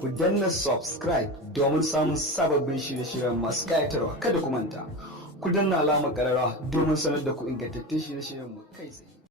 Ku danna subscribe domin samun sababbin shirye-shiryen masu kayatarwa. Kada ku manta, ku danna alamar ƙararrawa domin sanar da ku ingantattun shirye-shiryen mu kai tsaye.